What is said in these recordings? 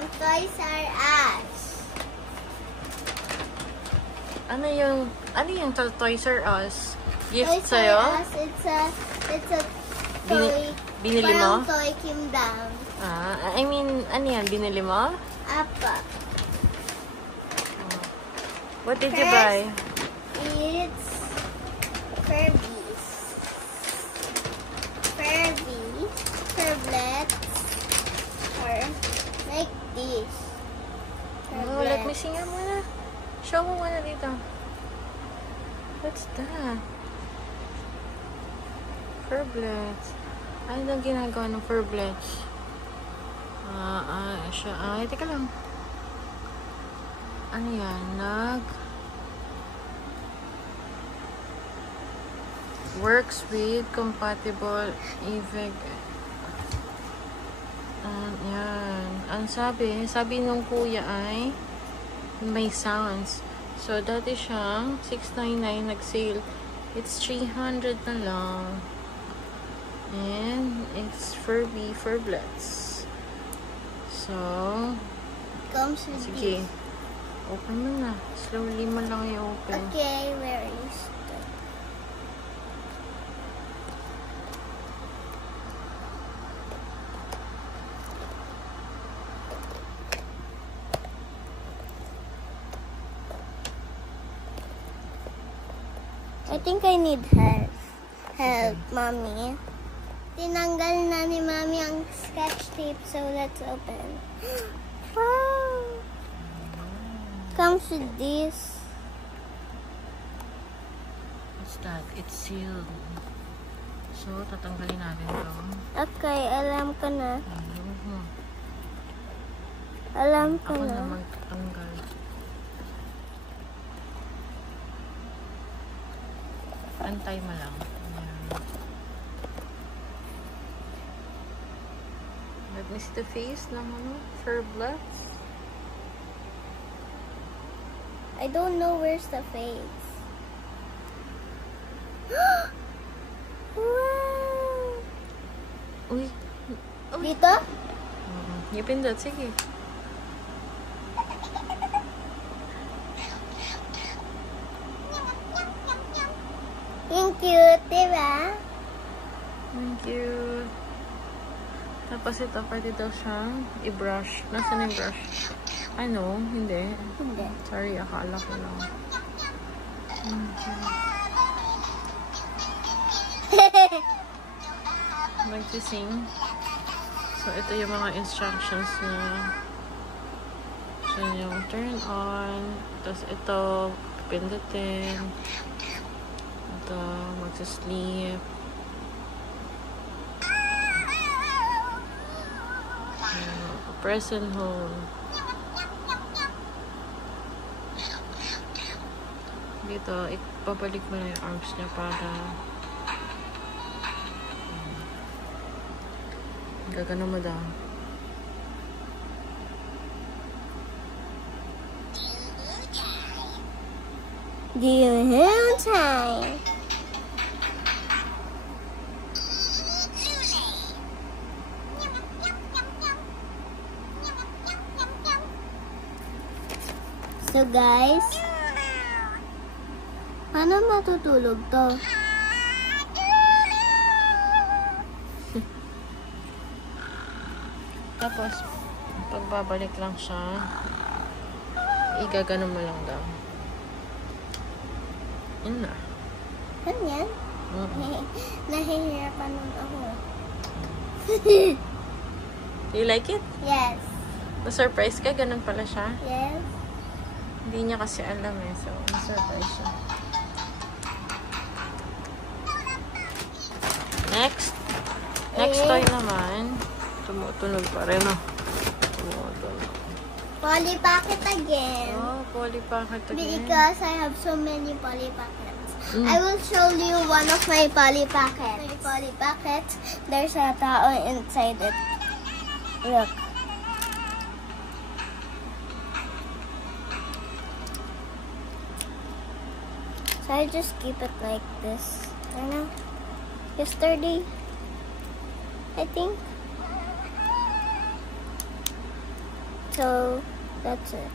from Toys R Us. Ano yung Toys R Us? Gift Toys sa'yo? R Us, it's a toy. Binili mo? Parang toy kingdom. I mean, ano yan? Binili mo? Apa. What did you buy? It's Furbies. Furblets. Or like this. Oh, let me see nga muna. Show mo muna dito. What's that? Furblets. Ano daw ginagawa ng furblets? Teka lang. Ano yan? Works with compatible EVIC. Yan. Ang sabi nung kuya ay may sounds. So, dati siyang $699 nag-sale. It's $300 na lang. And it's Furblets. So, comes with sige. this. Open mo na. Slowly mo lang i-open. Okay, where is the... I think I need help. Help, Mommy. Tinanggal na ni Mommy ang scotch tape, so let's open. Wow! Comes with this. What's that? It's sealed. So, tatanggalin natin ito. Okay, alam ko na. Alam ko Ako na. na magtatanggal. Antay mo lang. Ayan. Let me see the face ng Furblets. I don't know where's the face. Wow! Uy. Dito? Ipindot. Sige. Yung cute, diba? Thank you. Tapos ito, pwede daw siyang i-brush. Nasaan yung brush? Ano? Hindi. Hindi. Sorry, akala ko lang. Magsising. So, ito yung mga instructions niya. So, yung turn on. Tapos ito, pindutin. Ito, magsisleep. Press and hold. Dito, ipapalik mo na yung arms niya para gagana mo daw. Do you have time? So guys, paano matutulog to? Tapos, pagbabalik lang siya, igagano mo lang daw. Yun na. Ano yan? Nahihirapan nun ako. Do you like it? Yes. Na-surprise ka? Ganun pala siya? Yes. Hindi niya kasi alam eh. So, na-surprise siya. Next. Next toy naman. Tumutunog pa rin, oh. Tumutunog. Polly Pocket again. Oh, Polly Pocket again. Because I have so many Polly Pockets. I will show you one of my Polly Pockets. My Polly Pockets, there's a tao inside it. Look. So I just keep it like this. I know. Yesterday, I think. So that's it.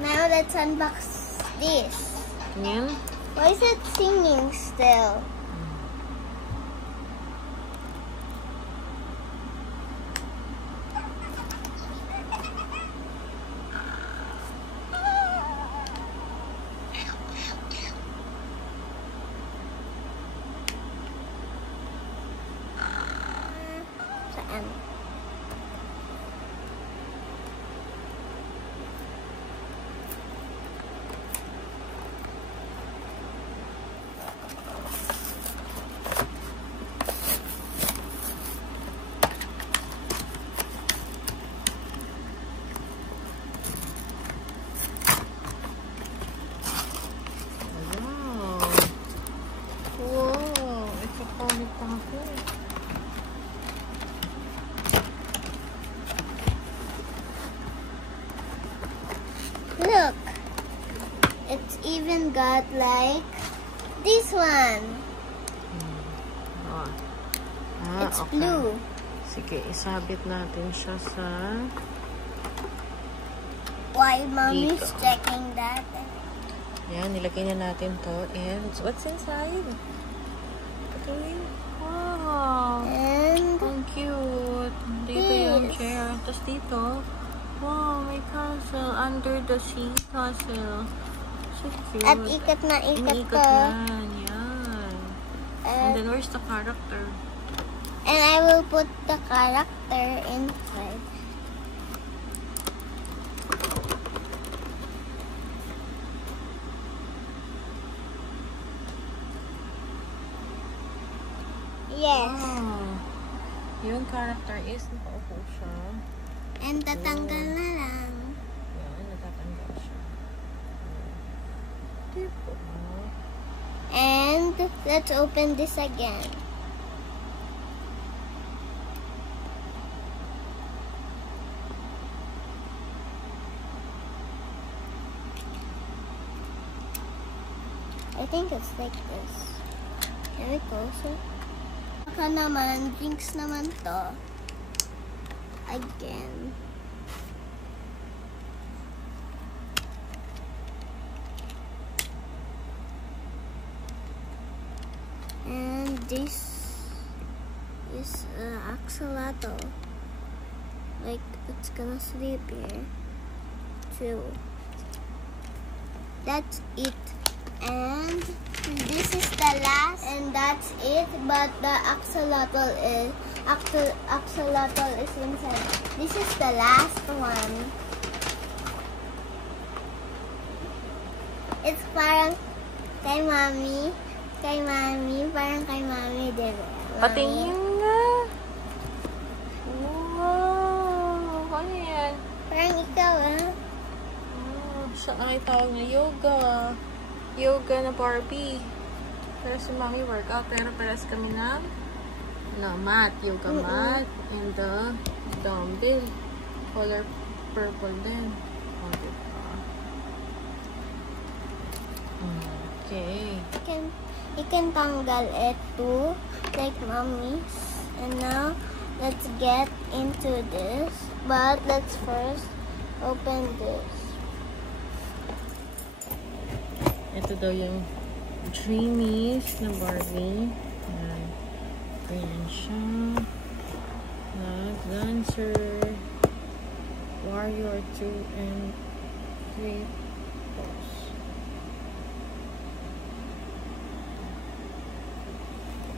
Now let's unbox this. Yan. Why is it singing still? Saan? Wow, it's a Polly Pocket. Look, it's even got like this one. Oh. It's Okay. blue. Sige, isabit natin siya sa... Why mommy's Dito. checking that? Yan, nilagay na natin to. And what's inside? Okay. Wow. And Ang cute. Dito yung Yes. chair. Tapos dito, wow, may castle. Under the sea castle. So cute. at ikat na ikat Iniikot to. yan. Yan. And then where's the character? And I will put the character inside. Yes. Wow. Yung character is nakaupo siya. And tatanggal na lang. Yan, natatanggal siya. Diba? And let's open this again. I think it's like this. Can we close it? Baka naman, jinx naman to. Again. And this is axolotl. Like, it's gonna sleep here too. That's it. And this is the last, and that's it. But the axolotl is inside. This is the last one. It's parang kay mami, parang kay mami, diba? Patingin nga. Wow. Ano yan? Parang ikaw, Siya ay tawag na yoga. Yoga na Barbie. Pero si Mami workout. Pero paras kami ng mat. Yoga mat. And the dumbbell. Color purple din. O, diba? Okay. You can tanggal it too, like mommy's. And now, let's get into this. But let's first open this. Ito daw yung Dreamies na Barbie. Ayan. Ayan siya. Dancer. Warrior 2 and 3 pose.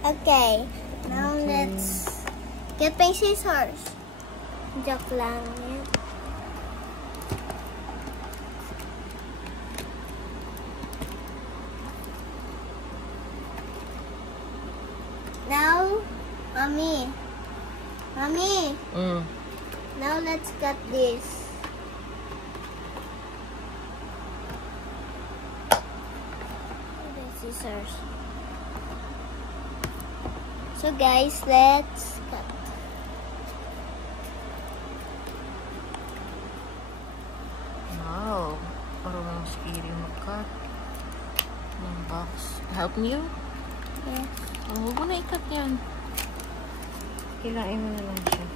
Okay, now let's get my scissors. Joke lang yan. Now, Mommy. Now let's cut this. The scissors. So guys, let's cut. Wow. Parang scary mag-cut ng box. Help me you? Yes. Oh, huwag mo na ikat yan. Kilain mo na lang siya.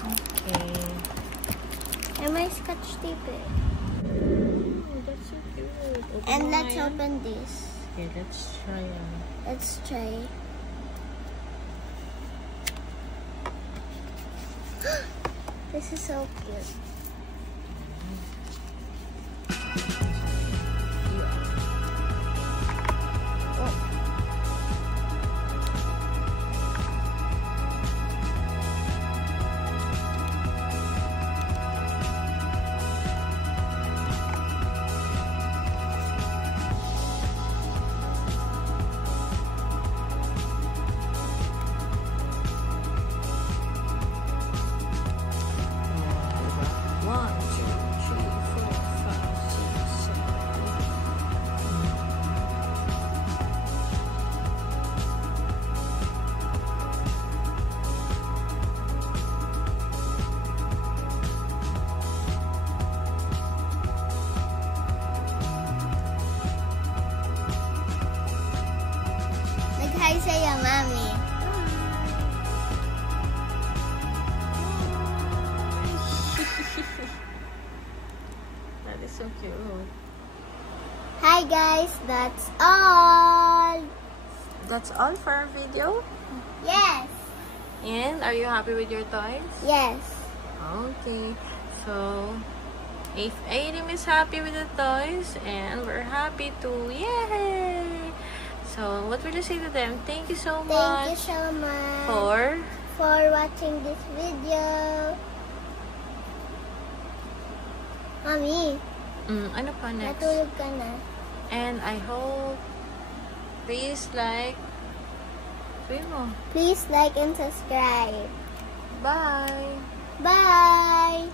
Okay. And my scotch tape. Oh, that's so cute. And mo let's nga yan. open this. Okay, let's try yan. Let's try. This is so cute. Oh. One, two, three, 4, 5, 6, 7. Nag-hi sa'yo, Mami. That is so cute. Hi guys, that's all. That's all for our video. Yes. And are you happy with your toys? Yes. Okay. So, if Aiden is happy with the toys, and we're happy too. Yay! So, what will you say to them? Thank you so Thank you much so much for watching this video. Mami, ano pa next? natulog ka na. And I hope please like mo. Please like and subscribe. Bye! Bye.